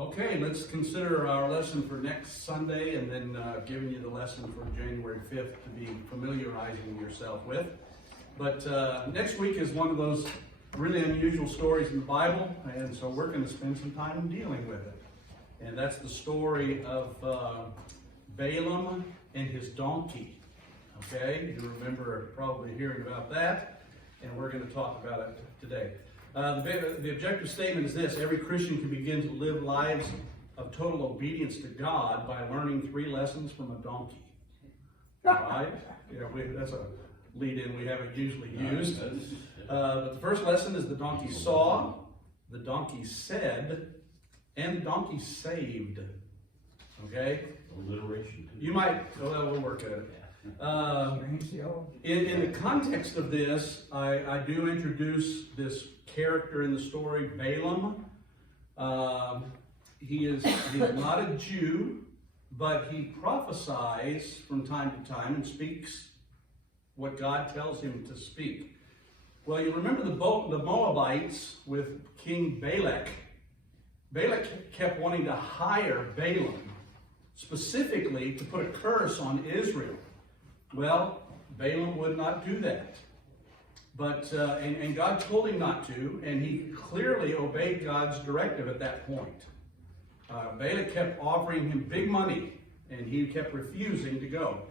Okay, let's consider our lesson for next Sunday and then giving you the lesson for January 5th to be familiarizing yourself with. But next week is one of those really unusual stories in the Bible, and so we're going to spend some time dealing with it. And that's the story of Balaam and his donkey. Okay, you remember probably hearing about that, and we're going to talk about it today. The objective statement is this: every Christian can begin to live lives of total obedience to God by learning 3 lessons from a donkey. All right? That's a lead-in we haven't usually used. But the first lesson is the donkey saw, the donkey said, and the donkey saved. Okay? Alliteration. You might, we'll work at it. In the context of this, I do introduce this character in the story, Balaam. He is not a Jew, but he prophesies from time to time and speaks what God tells him to speak. Well, you remember the Moabites with King Balak. Balak kept wanting to hire Balaam specifically to put a curse on Israel. Well, Balaam would not do that. But and God told him not to, and he clearly obeyed God's directive at that point. Balak kept offering him big money, and he kept refusing to go.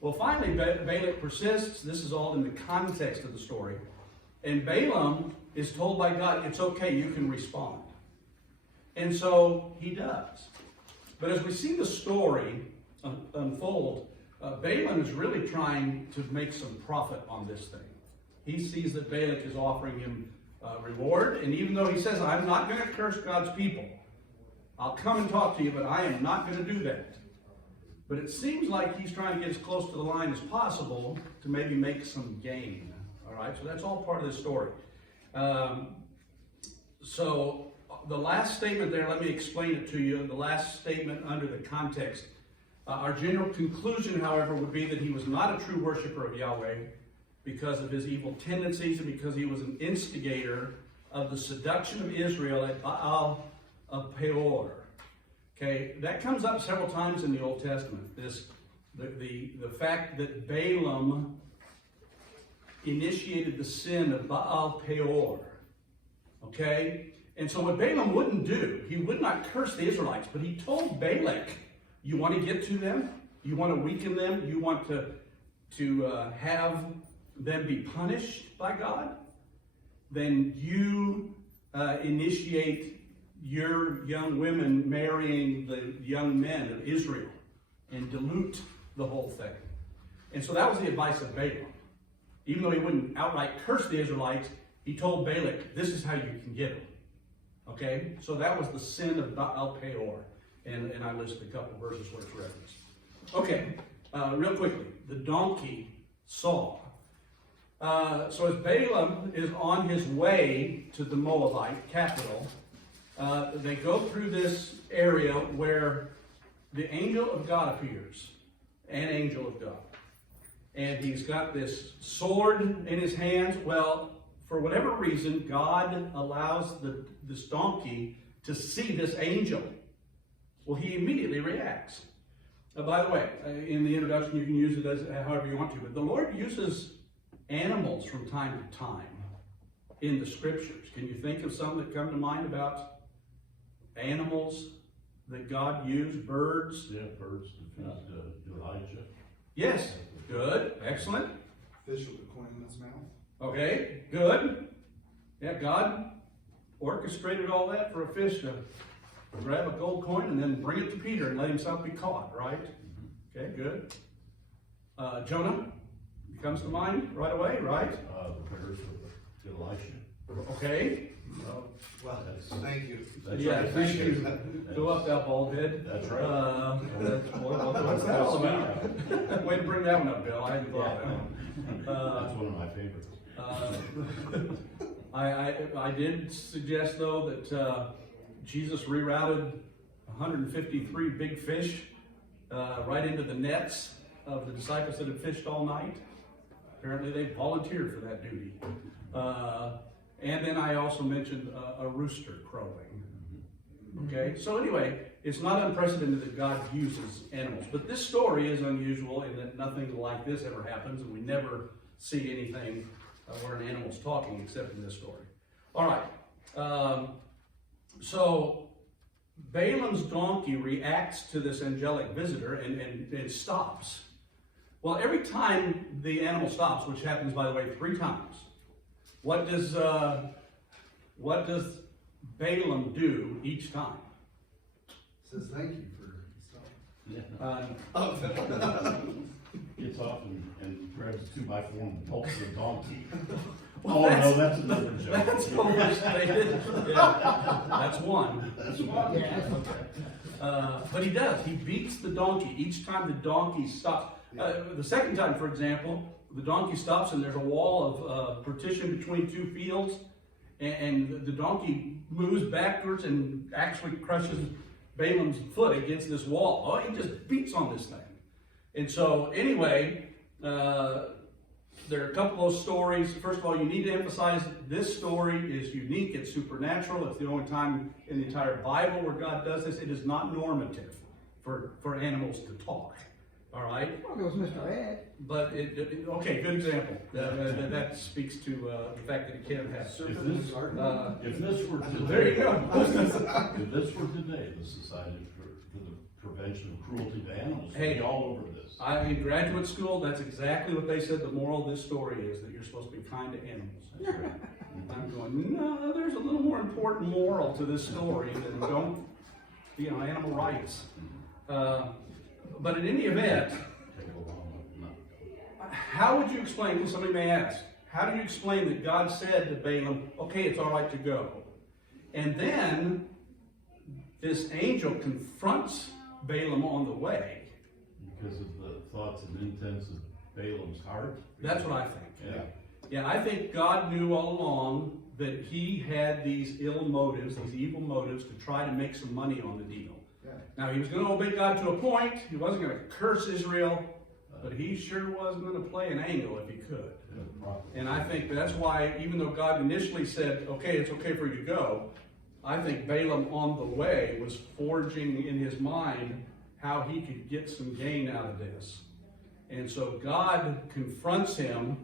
Well, finally, Balak persists. This is all in the context of the story. And Balaam is told by God, it's okay, you can respond. And so he does. But as we see the story unfold, Balaam is really trying to make some profit on this thing. He sees that Balak is offering him reward, and even though he says, I'm not going to curse God's people, I'll come and talk to you, but I am not going to do that. But it seems like he's trying to get as close to the line as possible to maybe make some gain. All right, so that's all part of this story. So the last statement there, let me explain it to you. The last statement under the context. Our general conclusion, however, would be that he was not a true worshiper of Yahweh because of his evil tendencies and because he was an instigator of the seduction of Israel at Baal of Peor. Okay, that comes up several times in the Old Testament. The fact that Balaam initiated the sin of Baal Peor. Okay, and so what Balaam wouldn't do, he would not curse the Israelites, but he told Balak, you want to get to them? You want to weaken them? You want to have them be punished by God? Then you initiate your young women marrying the young men of Israel and dilute the whole thing. And so that was the advice of Balaam. Even though he wouldn't outright curse the Israelites, he told Balak, this is how you can get them. Okay? So that was the sin of Baal Peor. And I listed a couple verses where it's referenced. Okay, real quickly, the donkey saw. So as Balaam is on his way to the Moabite capital, they go through this area where the angel of God appears, an angel of God. And he's got this sword in his hands. Well, for whatever reason, God allows this donkey to see this angel. Well, he immediately reacts. By the way, in the introduction, you can use it as however you want to, but the Lord uses animals from time to time in the scriptures. Can you think of some that come to mind about animals that God used? Birds? Yeah, birds. Elijah. Yes. Good. Excellent. Fish with a coin in its mouth. Okay. Good. Yeah, God orchestrated all that for a fish to grab a gold coin and then bring it to Peter and let himself be caught, right? Okay, good. Jonah comes to mind right away, right? The bears with Elisha. Okay. Well, thank you. That's Yeah, right. thank you. Go up, that bald head. That's right. What's that all about? Way to bring that one up, Bill. I hadn't thought of that one. That's one of my favorites. I did suggest, though, that Jesus rerouted 153 big fish right into the nets of the disciples that had fished all night. Apparently they volunteered for that duty. And then I also mentioned a rooster crowing. Okay, so anyway, it's not unprecedented that God uses animals. But this story is unusual in that nothing like this ever happens, and we never see anything where an animal's talking except in this story. All right, so Balaam's donkey reacts to this angelic visitor and stops. Well, every time the animal stops, which happens, by the way, 3 times, what does Balaam do each time? Says thank you for stopping. Yeah. Gets off and grabs a 2x4 and bolts the donkey. Oh no, that's another joke. That's overstated. Yeah, that's one. That's one. But he does. He beats the donkey each time the donkey stops. The second time, for example, the donkey stops and there's a wall of partition between 2 fields, and the donkey moves backwards and actually crushes Balaam's foot against this wall. Oh, he just beats on this thing. And so, anyway, there are a couple of those stories. First of all, you need to emphasize this story is unique. It's supernatural. It's the only time in the entire Bible where God does this. It is not normative for animals to talk. All right? Well, there was Mr. Ed. But, okay, good example. That speaks to the fact that it can have. Serpent in the garden. If this were today, There you go. if this were today, the Society for the Prevention of Cruelty to Animals would Hey. be all over this. In graduate school, that's exactly what they said the moral of this story is, that you're supposed to be kind to animals. That's right. I'm going, no, there's a little more important moral to this story than animal rights. But in any event, Take a long one. how would you explain, well, somebody may ask, how do you explain that God said to Balaam, okay, it's all right to go? And then this angel confronts Balaam on the way. Because of the thoughts and intents of Balaam's heart. That's what I think. Yeah. Yeah, I think God knew all along that he had these ill motives, these evil motives, to try to make some money on the deal. Yeah. Now, he was going to obey God to a point. He wasn't going to curse Israel, but he sure wasn't going to play an angle if he could. And I think that's why, even though God initially said, okay, it's okay for you to go, I think Balaam on the way was forging in his mind how he could get some gain out of this. And so God confronts him,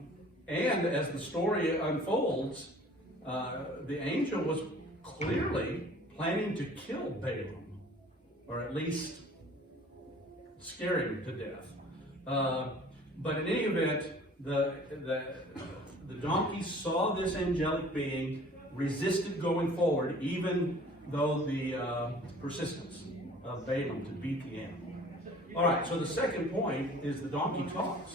and as the story unfolds, the angel was clearly planning to kill Balaam, or at least scare him to death. But in any event, the donkey saw this angelic being, resisted going forward, even though the persistence of Balaam to beat the animal. All right, so the second point is the donkey talks.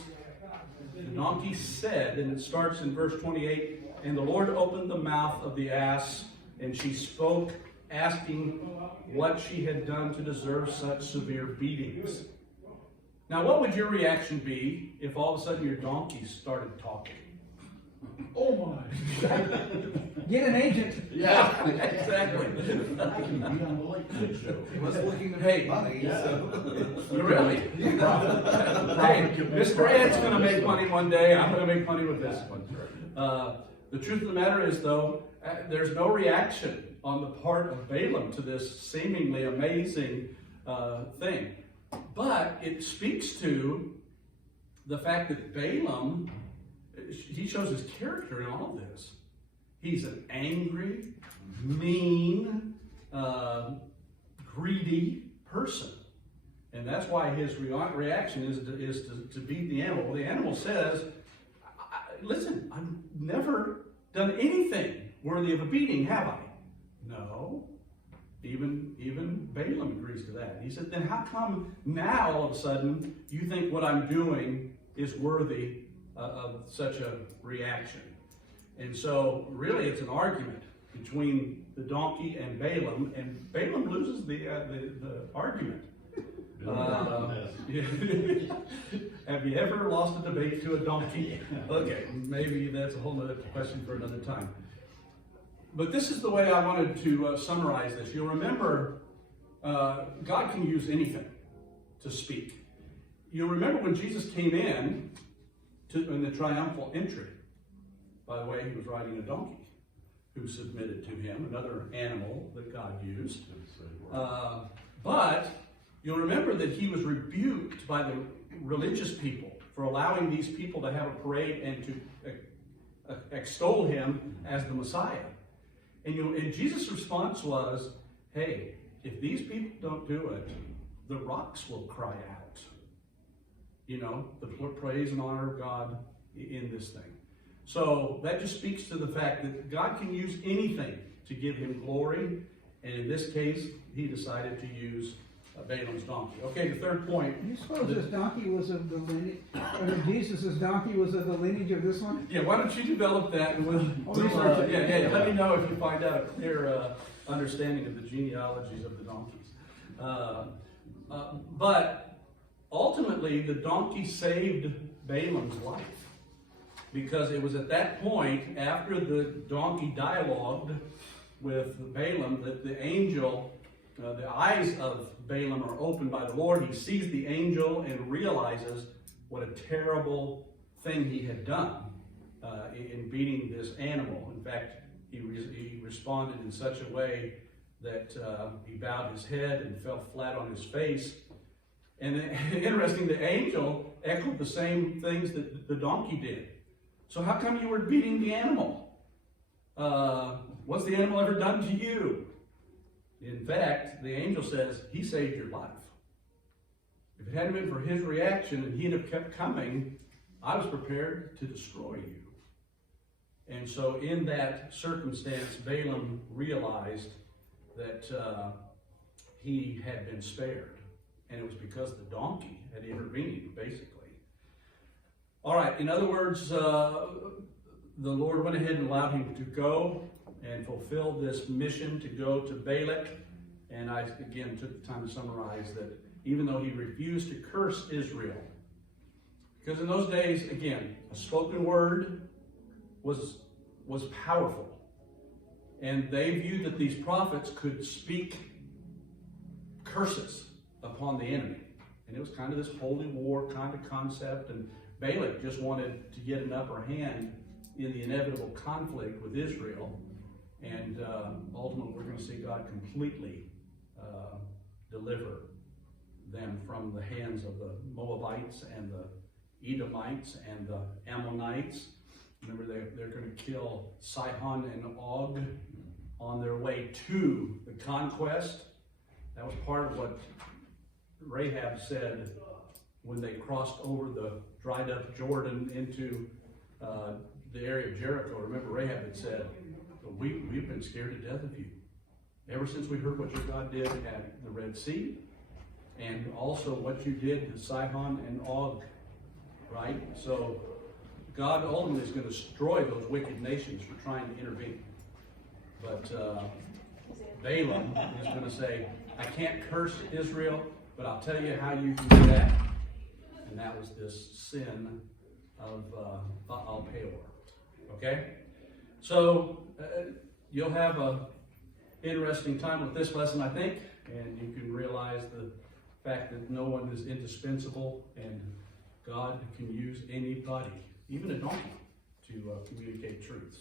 The donkey said, and it starts in verse 28, and the Lord opened the mouth of the ass, and she spoke, asking what she had done to deserve such severe beatings. Now, what would your reaction be if all of a sudden your donkey started talking? Oh my. Get an agent. Yeah. Exactly. I can be on the late night show. He was looking to Hey. make money, so. Really? Hey, Mr. Ed's going to make money one day. I'm going to make money with this one. The truth of the matter is, though, there's no reaction on the part of Balaam to this seemingly amazing thing. But it speaks to the fact that Balaam, he shows his character in all of this. He's an angry, mean, greedy person. And that's why his reaction is to beat the animal. Well, the animal says, listen, I've never done anything worthy of a beating, have I? No. Even Balaam agrees to that. He said, then how come now all of a sudden you think what I'm doing is worthy of such a reaction? And so really it's an argument between the donkey and Balaam loses the argument. Have you ever lost a debate to a donkey? Okay, maybe that's a whole other question for another time. But this is the way I wanted to summarize this. You'll remember God can use anything to speak. You'll remember when Jesus came in the triumphal entry. By the way, he was riding a donkey. who submitted to him, another animal that God used. But you'll remember that he was rebuked by the religious people for allowing these people to have a parade and to extol him as the Messiah. And Jesus' response was, hey, if these people don't do it, the rocks will cry out. You know, the praise and honor of God in this thing. So that just speaks to the fact that God can use anything to give him glory. And in this case, he decided to use Balaam's donkey. Okay, the third point. You suppose this donkey was of the lineage, or Jesus' donkey was of the lineage of this one? Yeah, why don't you develop that and we'll research it. yeah, let me know if you find out a clear understanding of the genealogies of the donkeys. But ultimately, the donkey saved Balaam's life. Because it was at that point, after the donkey dialogued with Balaam, that the angel, the eyes of Balaam are opened by the Lord. He sees the angel and realizes what a terrible thing he had done in beating this animal. In fact, he responded in such a way that he bowed his head and fell flat on his face. And interesting, the angel echoed the same things that the donkey did. So how come you were beating the animal? What's the animal ever done to you? In fact, the angel says, he saved your life. If it hadn't been for his reaction and he'd have kept coming, I was prepared to destroy you. And so in that circumstance, Balaam realized that he had been spared. And it was because the donkey had intervened, basically. All right, in other words, the Lord went ahead and allowed him to go and fulfill this mission to go to Balak. And I, again, took the time to summarize that even though he refused to curse Israel, because in those days, again, a spoken word was powerful. And they viewed that these prophets could speak curses upon the enemy. And it was kind of this holy war kind of concept. And Balak just wanted to get an upper hand in the inevitable conflict with Israel. And ultimately, we're going to see God completely deliver them from the hands of the Moabites and the Edomites and the Ammonites. Remember, they're going to kill Sihon and Og on their way to the conquest. That was part of what Rahab said when they crossed over the dried up Jordan into the area of Jericho. Remember, Rahab had said, we've been scared to death of you. Ever since we heard what your God did at the Red Sea, and also what you did to Sihon and Og, right? So God ultimately is going to destroy those wicked nations for trying to intervene. But Balaam is going to say, I can't curse Israel, but I'll tell you how you can do that. And that was this sin of Baal Peor. Okay? So you'll have a interesting time with this lesson, I think, and you can realize the fact that no one is indispensable, and God can use anybody, even a donkey, to communicate truths.